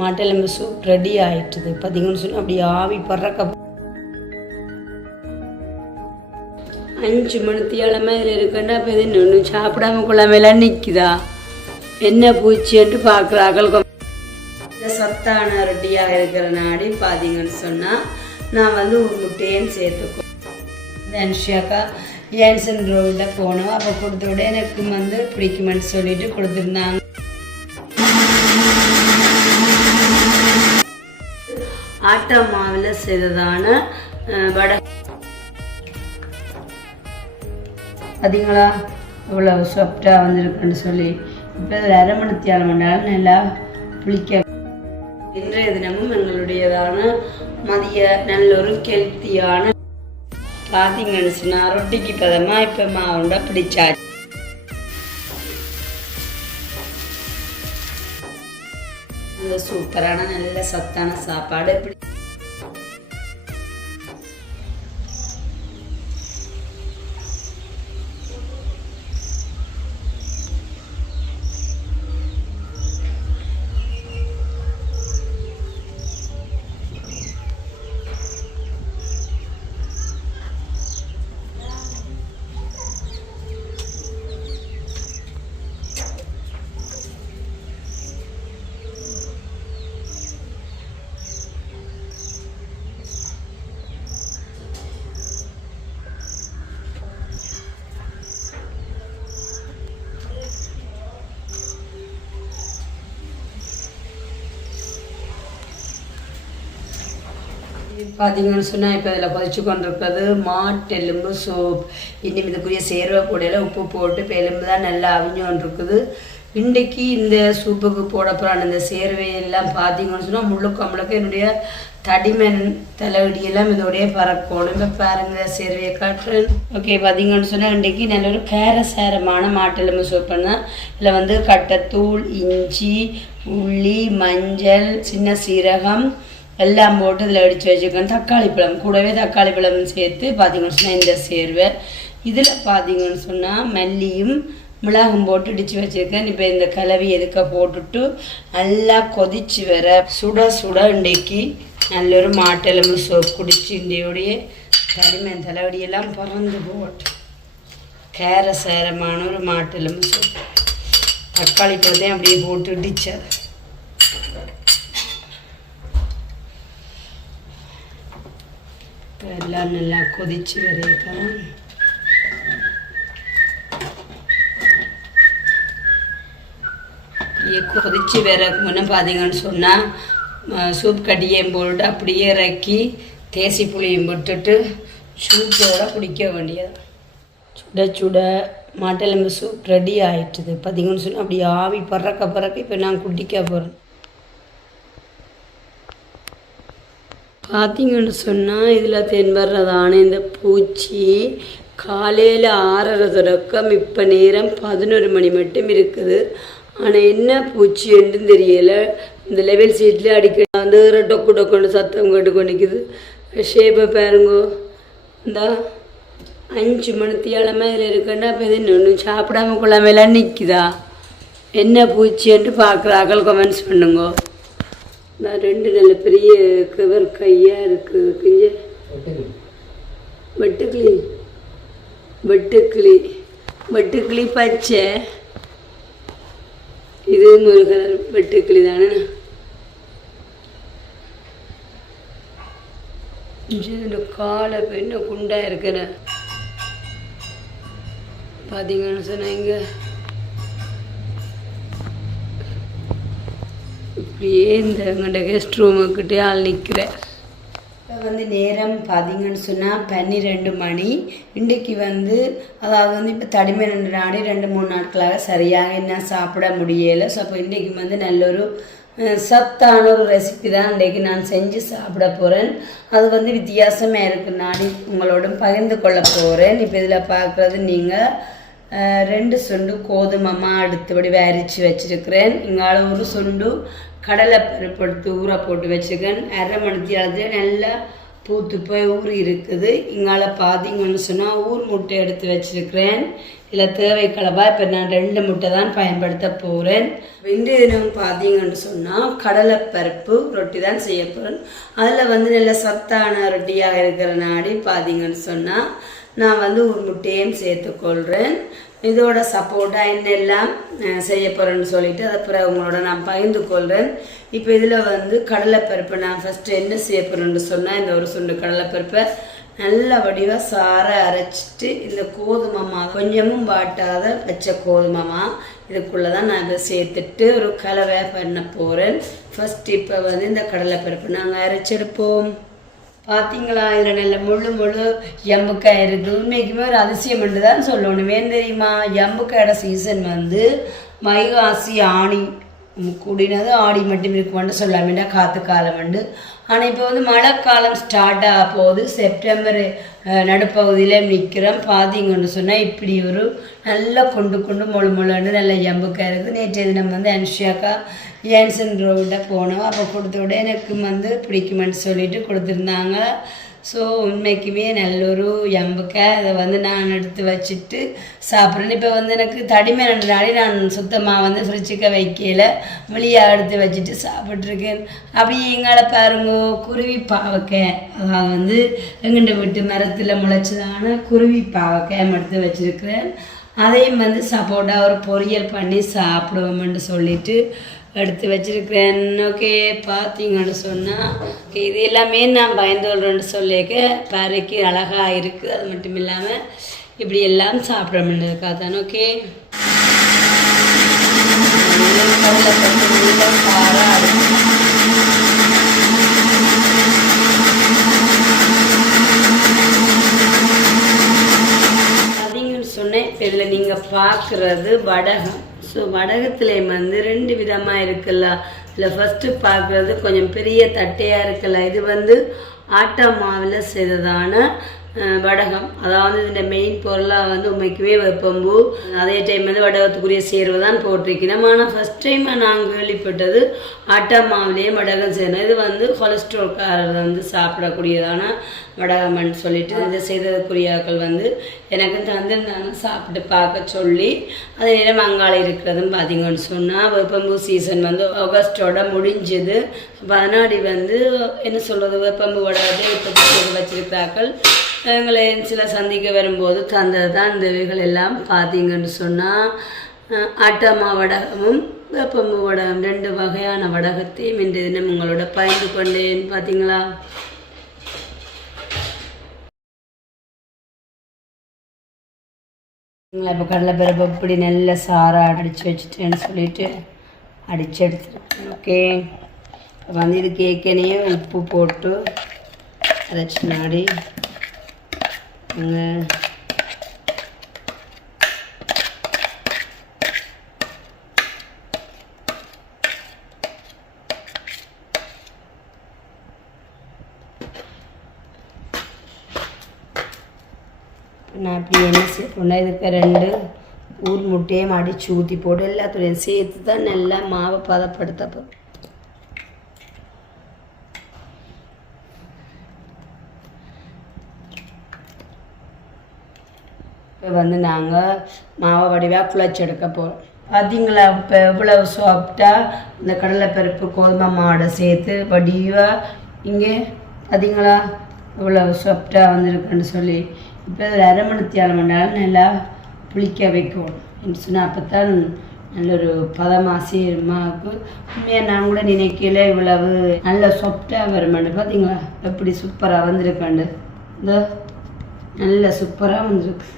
மாட்டெலும்பு soup ready ஆயிட்டுது. பார்த்தீங்கன்னு சொன்னால் அப்படி ஆவி பறக்க அஞ்சு மணித்தியாலமே இதில் இருக்கண்டா இப்போ இது இன்னொன்று சாப்பிடாம கொள்ளாமலாம் நிற்குதா என்ன பூச்சின்ட்டு பார்க்குறார்கள்? இந்த சத்தான ரெட்டியாக இருக்கிற நாடி பார்த்தீங்கன்னு சொன்னால் நான் வந்து ஒரு முட்டையும் சேர்த்துக்கோ இந்த அனுஷியாக்கா ரோவில் போனோம். அப்போ கொடுத்த விட எனக்கு வந்து பிடிக்குமென்னு சொல்லிட்டு கொடுத்துருந்தாங்க. ஆட்டா மாவில் செய்ததான வடை பார்த்தீங்களா இவ்வளோ சாஃப்டாக வந்திருக்குன்னு சொல்லி. இப்போ இதில் அரை மணி தியாலம் நல்லா புளிக்க இன்றைய தினமும் எங்களுடையதான மதிய நல்ல ஒரு கெல்த்தியான பார்த்தீங்கன்னு சொன்னால் ரொட்டிக்கு பதமாக இப்போ மாவுண்டா பிடிச்சாச்சு. அந்த சூப்பரான நல்ல சத்தான சாப்பாடு. எப்படி பார்த்தீங்கன்னு சொன்னால் இப்போ இதில் கொதிச்சு கொண்டிருக்கிறது மாட்டெலும்பு சோப். இன்னும் இதுக்குரிய சேர்வை கூடையில் உப்பு போட்டு இப்போ எலும்பு தான் நல்லா அவிஞ்சு இன்றைக்கு இந்த சூப்புக்கு போட போகிறான இந்த சேர்வையெல்லாம் பார்த்தீங்கன்னு சொன்னால் முழுக்க முழுக்க என்னுடைய தடிமன் தலைவடியெல்லாம் இதோடைய பறக்கணும். இப்போ பாருங்கள் சேர்வையை காட்டுறேன். ஓகே பார்த்தீங்கன்னு சொன்னால் இன்றைக்கி நல்ல ஒரு கேரசாரமான மாட்டெலும்பு சோப் இதில் வந்து கட்டத்தூள் இஞ்சி உள்ளி மஞ்சள் சின்ன சீரகம் எல்லாம் போட்டு இதில் அடித்து வச்சுருக்கேன் தக்காளி பழம் கூடவே தக்காளி பழம் சேர்த்து பார்த்தீங்கன்னு சொன்னால் இந்த சேர்வை. இதில் பார்த்தீங்கன்னு சொன்னால் மல்லியும் மிளகும் போட்டு இடித்து வச்சுருக்கேன். இப்போ இந்த கலவி எதுக்க போட்டுட்டு நல்லா கொதிச்சு வர சுட சுட இன்றைக்கு நல்ல ஒரு மாட்டெலும்பு சோப் குடிச்சு இன்றையோடைய தனிமன் தலைவடியெல்லாம் பறந்து போட்டு. கேர சேரமான ஒரு மாட்டெலும்பு சோப் தக்காளி பழத்தையும் அப்படியே போட்டு இடிச்சது. இப்போ எல்லாம் நல்லா கொதிச்சு வரையலாம் கொதிச்சு வர முன்ன பார்த்தீங்கன்னு சொன்னால் சூப் கடியையும் போட்டு அப்படியே இறக்கி தேசி புளியும் போட்டுட்டு சூப்போட குடிக்க வேண்டியது. சுட சுட மாட்டெலும்பு சூப் ரெடி ஆகிட்டுது பார்த்தீங்கன்னு சொன்னால் அப்படி ஆவி பறக்க பறக்க இப்போ நான் குடிக்க போகிறேன் பார்த்தீங்கன்னு சொன்னால் இதில் தென்படுறதான இந்த பூச்சி காலையில் ஆறரை தொடக்கம் இப்போ நேரம் பதினொரு மணி மட்டும் இருக்குது. ஆனால் என்ன பூச்சி என்று தெரியலை. இந்த லெவல் சீட்டில் அடிக்கடி வந்து டொக்கு டொக்குன்னு சத்தம் கேட்டு கொண்டிக்குது ஷேப்பை பாருங்கோ. இந்தா அஞ்சு மணித்தியாலமாக இதில் இருக்குன்னா இப்போ இது இன்னொன்று சாப்பிடாம கொள்ளாமலாம் நிற்குதா என்ன பூச்சின்ட்டு பார்க்குறாக்கள் கமெண்ட்ஸ் பண்ணுங்கோ. நான் ரெண்டு நல்ல பெரிய கவர் கையாக இருக்குது கிஞ்ச வெட்டுக்கிளி. வெட்டுக்கிளி. வெட்டுக்கிளி பச்சை. இது ஒரு கலர் வெட்டுக்கிளி தானே? இந்த காலை பெண்ணை குண்டாக இருக்கிற பார்த்தீங்கன்னு சொன்னாங்க இப்படியே இந்த எங்கள்ட கெஸ்ட் ரூமுக்கிட்டே ஆள் நிற்கிறேன் இப்போ வந்து நேரம் பார்த்தீங்கன்னு சொன்னால் பன்னிரெண்டு மணி. இன்றைக்கு வந்து அதாவது வந்து இப்போ தடிமை ரெண்டு நாடு ரெண்டு மூணு நாட்களாக சரியாக என்ன சாப்பிட முடியலை. ஸோ அப்போ இன்றைக்கு வந்து நல்ல ஒரு சத்தான ஒரு ரெசிபி தான் இன்றைக்கு நான் செஞ்சு சாப்பிட போகிறேன் அது வந்து வித்தியாசமாக இருக்குது நாடி உங்களோட பகிர்ந்து கொள்ள போகிறேன் இப்போ இதில் பார்க்குறது நீங்கள் ரெண்டு சொண்டு கோதுமமாக அடுத்தபடி அரிச்சு வச்சுருக்கிறேன். இங்கால ஒரு சொண்டு கடலை பருப்பு எடுத்து ஊற போட்டு வச்சுருக்கேன் அரை மணித்தி அளத்துல நல்லா பூத்து போய் ஊறி இருக்குது. இங்கால பார்த்தீங்கன்னு சொன்னால் ஊர் முட்டை எடுத்து வச்சிருக்கிறேன். இல்லை தேவை கலவா இப்போ நான் ரெண்டு முட்டை தான் பயன்படுத்த போகிறேன் இன்றைய தினம் பார்த்தீங்கன்னு சொன்னால் கடலைப்பருப்பு ரொட்டி தான் செய்ய போகிறேன் அதில் வந்து நல்ல சத்தான ரொட்டியாக இருக்கிற நாடி பார்த்தீங்கன்னு சொன்னால் நான் வந்து ஒரு முட்டையும் சேர்த்துக்கொள்கிறேன் இதோட சப்போர்ட்டாக என்னெல்லாம் அஹ், செய்ய போகிறேன்னு சொல்லிட்டு அதை பிறகு உங்களோட நான் பகிர்ந்து கொள்கிறேன் இப்போ இதில் வந்து கடலைப்பருப்பு நான் ஃபஸ்ட்டு என்ன செய்ய போகிறேன்னு சொன்னால் இந்த ஒரு சுண்டு கடலைப்பருப்பை நல்ல வடிவாக சார அரைச்சிட்டு இந்த கோதுமை மாவு கொஞ்சமும் வாட்டாத பச்சை கோதுமை மா இதுக்குள்ளே தான் நான் இதை சேர்த்துட்டு ஒரு கலவை பண்ண போகிறேன் ஃபஸ்ட் இப்போ வந்து இந்த கடலைப்பருப்பு நாங்கள் அரைச்செடுப்போம். பார்த்தீங்களா இதில் நல்ல முழு முழு எம்புக்காய் இருக்குது உண்மைக்குமே ஒரு அதிசயம் என்று தான் சொல்லணும். ஏன் தெரியுமா? எம்புக்காயோட சீசன் வந்து மைகாசி ஆணி கூடினது ஆடி மட்டும் இருக்குமென்று சொல்லாமேண்டா காற்று காலம் வந்து ஆனால் இப்போ வந்து மழைக்காலம் ஸ்டார்ட் ஆக போகுது. செப்டம்பர் நடுப்பகுதியில் நிற்கிறோம் பார்த்தீங்கன்னு சொன்னால் இப்படி ஒரு நல்லா கொண்டு கொண்டு மொழு மொழுன்னு நல்ல எம்புக்காய் இருக்குது. நேற்று தினம் வந்து அனுஷியாக்கா ஏன்சன் ரோட போனோம். அப்போ கொடுத்த விட எனக்கு வந்து பிடிக்குமென்னு சொல்லிட்டு கொடுத்துருந்தாங்க. ஸோ உண்மைக்குமே நல்ல ஒரு எம்புக்காய் அதை வந்து நான் எடுத்து வச்சுட்டு சாப்பிட்றேன். இப்போ வந்து எனக்கு தடிமை ரெண்டு நாளே நான் சுத்தமாக வந்து ஃப்ரிட்ஜுக்க வைக்கல. மொழியாக எடுத்து வச்சுட்டு சாப்பிட்ருக்கேன். அப்படி எங்களை பாருங்க குருவி பாவக்காய் அதாவது வந்து எங்கிட்ட வீட்டு மரத்தில் முளைச்சதான குருவி பாவக்காய் எடுத்து வச்சுருக்கிறேன். அதையும் வந்து சப்போட்டா ஒரு பொரியல் பண்ணி சாப்பிடுவோம்னு சொல்லிட்டு எடுத்து வச்சுருக்கிறேன். ஓகே பார்த்தீங்கன்னு சொன்னால் ஓகே இது எல்லாமே நான் பயந்துள்ளேன்னு சொல்லிக்க பாறைக்கு அழகாக இருக்குது அது மட்டும் இல்லாமல் இப்படி எல்லாம் சாப்பிட சாப்பிடணுன்றதுக்காக தான் ஓகே? பார்த்தீங்கன்னு சொன்னேன் இப்போ இதில் நீங்கள் பார்க்குறது வடகம். ஸோ வடகத்திலே வந்து ரெண்டு விதமாக இருக்குல்ல. இதில் ஃபஸ்ட்டு பார்க்குறது கொஞ்சம் பெரிய தட்டையாக இருக்குல்ல. இது வந்து ஆட்டா மாவில் செய்ததான வடகம். அதாவது இந்த மெயின் பொருளாக வந்து உண்மைக்குமே வெப்பம்பூ. அதே டைம் வந்து வடகத்துக்குரிய சேர்வை தான் போட்டிருக்கிறோம். ஆனால் ஃபஸ்ட் டைம் நான் கேள்விப்பட்டது ஆட்டா மாவுலேயே வடகம் செய்யணும். இது வந்து கொலஸ்ட்ரால்காரர் வந்து சாப்பிடக்கூடியதான வடகம்னு சொல்லிட்டு இதை செய்ததுக்குரியாக்கள் வந்து எனக்கு தந்திருந்தாங்க. சாப்பிட்டு பார்க்க சொல்லி அதே நேரம் அங்காளி இருக்கிறதும் பார்த்தீங்கன்னு சொன்னால் வெப்பம்பூ சீசன் வந்து ஆகஸ்டோட முடிஞ்சது. பதினாடி வந்து என்ன சொல்கிறது வெப்பம்பு வடகத்தை இப்போ வச்சிருக்கிறார்கள். எங்களை சில சந்திக்க வரும்போது தந்தது தான் இந்த இவைகள் எல்லாம் பார்த்தீங்கன்னு சொன்னால் ஆட்டமா வடகமும் வேப்பம்பு வடகம் ரெண்டு வகையான வடகத்தையும் இன்று தினம் உங்களோட பயந்து கொண்டேன். பார்த்தீங்களா? இப்போ கடலைப்பருப்பு இப்படி நல்ல சாராக அடித்து வச்சுட்டேன்னு சொல்லிட்டு அடித்து எடுத்துருக்கேன். ஓகே. இப்போ வந்து இது கேக்கனையே உப்பு போட்டு அரைச்சி நாடி நான் இப்படி என்ன செய்யணும்னா இதுக்கு ரெண்டு ஊர் முட்டையும் அடித்து ஊற்றி போட்டு எல்லாத்துடையும் சேர்த்து தான் நல்லா மாவை பதப்படுத்த போகிறோம் இப்போ வந்து நாங்கள் மாவை வடிவாக குழச்சி எடுக்க போகிறோம் பார்த்தீங்களா இப்போ எவ்வளோ சாஃப்டாக இந்த கடலைப்பருப்பு கோதுமை மாடை சேர்த்து வடிவாக இங்கே பார்த்தீங்களா இவ்வளவு சாஃப்டாக வந்திருக்குன்னு சொல்லி இப்போ இதில் அரை மணி நேரம் நல்லா புளிக்க வைக்கணும் சொன்னால் அப்போ தான் நல்ல ஒரு பதமாசி மாவுக்கு உண்மையாக நான் கூட நினைக்கல இவ்வளவு நல்ல சாஃப்டாக வருமாண்டு பார்த்தீங்களா எப்படி சூப்பராக வந்திருக்காண்டு இந்த நல்ல சூப்பராக வந்திருக்கு.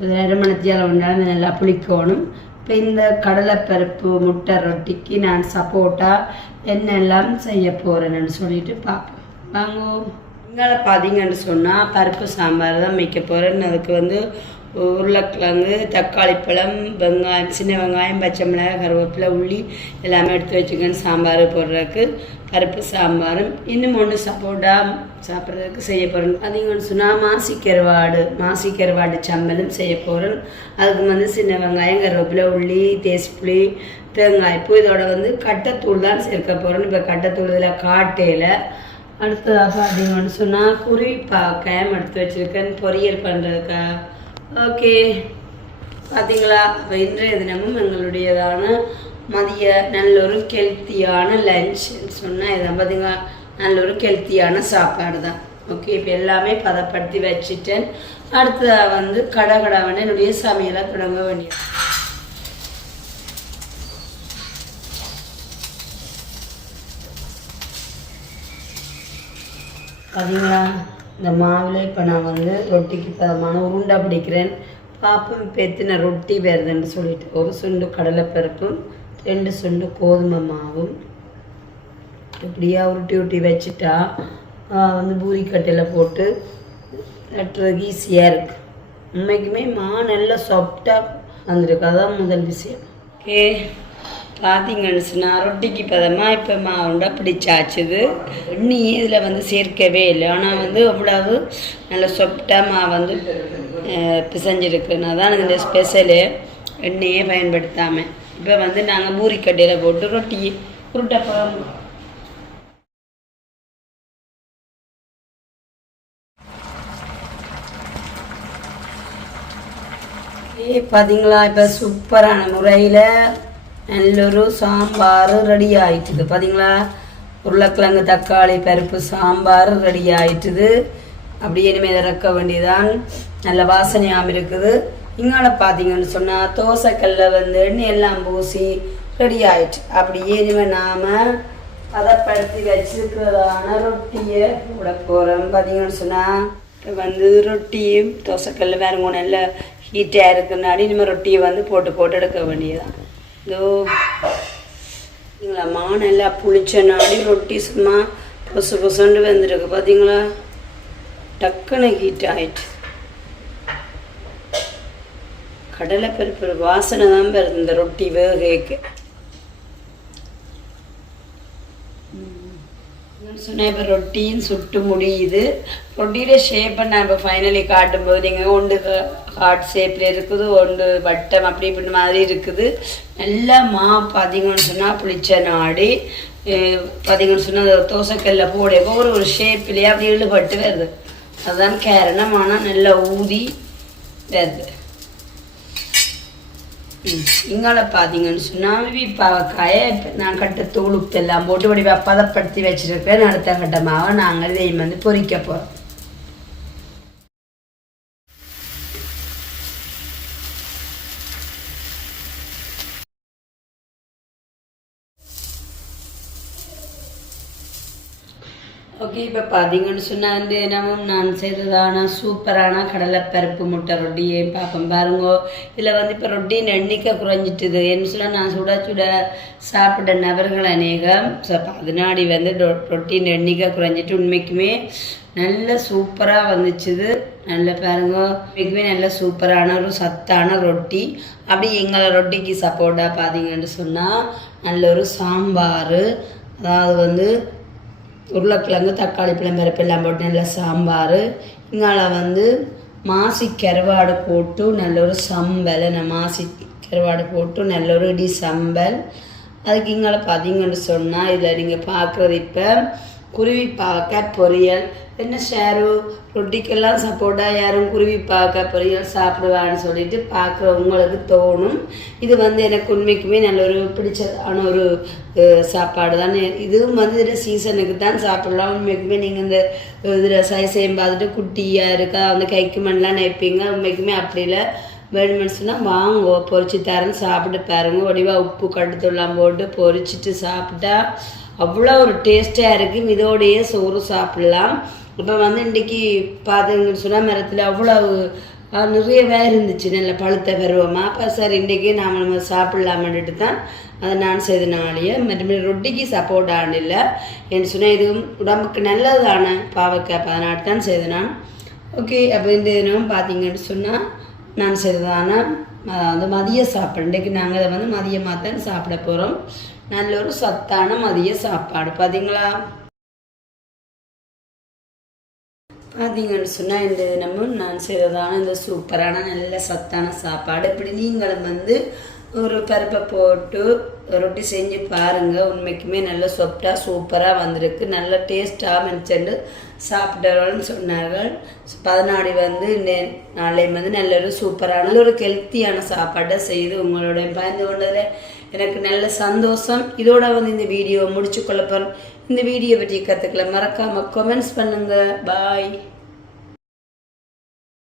நறுமணத்தியால் அரை நல்லா புளிக்கணும். இப்போ இந்த கடலைப்பருப்பு முட்டை ரொட்டிக்கு நான் சப்போட்டா என்னெல்லாம் செய்ய போகிறேன்னு சொல்லிட்டு பார்ப்போம் வாங்குவோம் இங்கால பார்த்தீங்கன்னு சொன்னால் பருப்பு சாம்பார் தான் வைக்க போகிறேன்னு அதுக்கு வந்து உருளைக்கிழங்கு தக்காளி பழம் வெங்காயம் சின்ன வெங்காயம் பச்சை மிளகாய் கருவேப்பிலை உள்ளி எல்லாமே எடுத்து வச்சுக்கணும் சாம்பார் போடுறதுக்கு பருப்பு சாம்பாரும். இன்னும் ஒன்று சப்போட்டா சாப்பிட்றதுக்கு செய்ய போகிறேன் அதிகம் சொன்னால் மாசிக்கருவாடு மாசிக்கருவாடு மாசி கருவாடு செய்ய போகிறேன் அதுக்கு வந்து சின்ன வெங்காயம் கருவேப்பிலை உள்ளி தேசிப்புளி தேங்காய் பூ இதோட வந்து கட்டைத்தூள் தான் சேர்க்க போகிறேன் இப்போ கட்டத்தூள் இதில் காட்டையில். அடுத்ததாக பார்த்தீங்கன்னு சொன்னால் குருவி பாக்காயம் எடுத்து வச்சுருக்கேன். பொரியல் பண்ணுறதுக்கா ஓகே. பார்த்தீங்களா அப்போ இன்றைய தினமும் எங்களுடையதான மதிய நல்ல ஒரு கெல்த்தியான லஞ்சுன்னு சொன்னால் இதான் பார்த்தீங்களா நல்ல ஒரு கெல்த்தியான சாப்பாடு தான் ஓகே இப்போ எல்லாமே பதப்படுத்தி வச்சுட்டேன். அடுத்ததாக வந்து கடகடவன என்னுடைய சமையலை தொடங்க வேண்டியது. பார்த்தீங்களா இந்த மாவில் இப்போ நான் வந்து ரொட்டிக்கு பதமான உருண்டை பிடிக்கிறேன். பாப்பும் இப்போ ரொட்டி வேறுதுன்னு சொல்லிட்டு. ஒரு சுண்டு கடலைப்பருப்பும் ரெண்டு சுண்டு கோதுமை மாவும் இப்படியாக உருட்டி உருட்டி வச்சுட்டா வந்து பூரிக்கட்டையில் போட்டு தட்டுறதுக்கு ஈஸியாக இருக்குது உண்மைக்குமே மா நல்லா சாஃப்டாக வந்திருக்கு. அதான் முதல் விஷயம். ஓகே பார்த்தீங்கன்னு சொன்னால் ரொட்டிக்கு பதமாக இப்போ மாவுண்டா பிடிச்சாச்சுது. எண்ணி இதில் வந்து சேர்க்கவே இல்லை. ஆனால் வந்து அவ்வளவு நல்ல சொப்டாக மா வந்து பிசைஞ்சிருக்குன்னா தான் இந்த ஸ்பெஷலு எண்ணெயே பயன்படுத்தாமல் இப்போ வந்து நாங்கள் பூரிக்கட்டையில் போட்டு ரொட்டி உருட்டை பழம் பார்த்தீங்களா இப்போ சூப்பரான முறையில் நல்லொரு சாம்பார் ரெடி ஆயிட்டுது. பார்த்தீங்களா உருளைக்கிழங்கு தக்காளி பருப்பு சாம்பார் ரெடி ஆயிட்டுது. அப்படியே இனிமேல் இறக்க வேண்டியதான் நல்ல வாசனையாகவும் இருக்குது. இங்கால பார்த்தீங்கன்னு சொன்னால் தோசைக்கல்ல வந்து எண்ணெய் எல்லாம் பூசி ரெடி ஆயிட்டு. அப்படியே இனிமேல் நாம் பதப்படுத்தி வச்சிருக்கிறதான ரொட்டியை போட போகிறோம் பார்த்தீங்கன்னு சொன்னால் இப்போ வந்து ரொட்டியும் தோசைக்கல் வேற மூணு நல்லா ஹீட்டாக இருக்குனாடி இனிமேல் ரொட்டியை வந்து போட்டு போட்டு எடுக்க வேண்டியதான் இதோ பார்த்தீங்களா மா நல்லா புளிச்ச நாடி ரொட்டி சும்மா பொசு பொசுண்டு வந்துருக்கு பார்த்தீங்களா டக்குன்னு ஹீட் ஆயிட்டு. கடலை பருப்பு வாசனை தான் வருது இந்த ரொட்டி வேகக்கு. சொன்னேன் இப்போ ரொட்டியும் சுட்டு முடியுது. ரொட்டியோட ஷேப்பை நான் இப்போ ஃபைனலி காட்டும்போது நீங்கள் ஒன்று ஹார்ட் ஷேப்பில் இருக்குது ஒன்று வட்டம் அப்படி இப்படி மாதிரி இருக்குது. நல்லா மா பார்த்தீங்கன்னு சொன்னால் புளிச்ச நாடி பார்த்தீங்கன்னு சொன்னால் தோசைக்கல்ல போட ஒரு ஒரு ஷேப்லேயே அப்படி இழுபட்டு வருது. அதுதான் காரணம். ஆனால் நல்லா ஊதி வருது. இங்கால பார்த்தீங்கன்னு சொன்னால் பாவக்காயை இப்ப நான் கட்ட தூள் எல்லாம் போட்டு இப்படி பதப்படுத்தி வச்சுருக்கேன் அடுத்த கட்டமாக நாங்கள் இதை வந்து பொறிக்க போகிறோம் ஓகே இப்போ பார்த்தீங்கன்னு சொன்னால் வந்து தினமும் நான் செய்ததான? சூப்பரான கடலைப்பருப்பு முட்டை ரொட்டியே பார்ப்போம் பாருங்கோ. இதில் வந்து இப்போ ரொட்டியின் எண்ணிக்கை குறைஞ்சிட்டுது. என்ன சொன்னால் நான் சுட சுட சாப்பிட்ட நபர்கள் அநேகம். ஸோ அதனாடி வந்து ரொ- ரொட்டியின் எண்ணிக்கை குறைஞ்சிட்டு உண்மைக்குமே நல்ல சூப்பராக வந்துச்சுது. நல்ல பாருங்க. உண்மைக்குமே நல்ல சூப்பரான ஒரு சத்தான ரொட்டி. அப்படி எங்களை ரொட்டிக்கு சப்போர்ட்டாக பார்த்தீங்கன்னு சொன்னால் நல்ல ஒரு சாம்பார். அதாவது வந்து உருளைக்கிழங்கு தக்காளி பிளம்பரப்பு எல்லாம் போட்டு நல்ல சாம்பார். இங்கால வந்து மாசி கருவாடு போட்டு நல்ல ஒரு சம்பல் நான் மாசி கருவாடு போட்டு நல்ல ஒரு இடி சம்பல். அதுக்கு இங்கால பார்த்தீங்கன்னு சொன்னால் இதில் நீங்கள் பார்க்குறது இப்போ குருவி பார்க்க பொரியல் என்ன ஷேரு? ரொட்டிக்கெல்லாம் சப்போர்ட்டாக யாரும் குருவி பார்க்க பொரியல் சாப்பிடுவான்னு சொல்லிட்டு பார்க்குறவங்களுக்கு தோணும். இது வந்து எனக்கு உண்மைக்குமே நல்ல ஒரு பிடிச்சதான ஒரு சாப்பாடு தான். இதுவும் வந்து இதில் சீசனுக்கு தான் சாப்பிடலாம். உண்மைக்குமே நீங்கள் இந்த இதில் சைசையும் பார்த்துட்டு குட்டியாக இருக்கா அந்த கைக்கு மண்ணெலாம் நினைப்பீங்க உண்மைக்குமே அப்படி இல்லை. வேணுமென்னு சொன்னால் வாங்குவோம் பொறிச்சு தரேன்னு சாப்பிட்டு பாருங்க. வடிவாக உப்பு கடுத்துலாம் போட்டு பொறிச்சிட்டு சாப்பிட்டா அவ்வளோ ஒரு டேஸ்ட்டாக இருக்குது இதோடையே சோறு சாப்பிடலாம். இப்போ வந்து இன்றைக்கி பார்த்தீங்கன்னு சொன்னால் மரத்தில் அவ்வளோ நிறையவே நிறைய வேறு இருந்துச்சு. நல்ல பழுத்த பருவமாக அப்போ சார் இன்றைக்கி நாம் நம்ம சாப்பிட்லாமன்ட்டு தான் அதை நான் செய்தனாலேயே மறுபடியும் ரொட்டிக்கு சப்போர்ட் ஆனில்லை. என்று சொன்னால் இதுவும் உடம்புக்கு நல்லதான பாவக்காய். பதினாட்டு தான் செய்தனான் நான். ஓகே அப்போ இந்த தினம் பார்த்தீங்கன்னு சொன்னால் நான் செய்ததான வந்து மதிய சாப்பாடு. இன்றைக்கு நாங்கள் அதை வந்து மதியமாக தான் சாப்பிட போகிறோம் நல்ல ஒரு சத்தான மதிய சாப்பாடு. பார்த்தீங்களா பார்த்தீங்கன்னு சொன்னால் இந்த தினமும் நான் செய்ததான இந்த சூப்பரான நல்ல சத்தான சாப்பாடு. இப்படி நீங்களும் வந்து ஒரு பருப்பை போட்டு ரொட்டி செஞ்சு பாருங்க. உண்மைக்குமே நல்ல சொப்டாக சூப்பராக வந்திருக்கு. நல்ல டேஸ்ட்டாக இருந்துச்சு சாப்பிட்டார்கள்னு சொன்னார்கள். பதினாடி வந்து நெ- நாளை வந்து நல்ல ஒரு சூப்பரான நல்ல ஒரு ஹெல்த்தியான சாப்பாட்டை செய்து உங்களோட பயந்து கொண்டதில் எனக்கு நல்ல சந்தோஷம். இதோட வந்து இந்த வீடியோ முடிச்சு கொள்ள போகிறோம் இந்த வீடியோ பற்றி கற்றுக்கல மறக்காமல் கமெண்ட்ஸ் பண்ணுங்கள் பாய்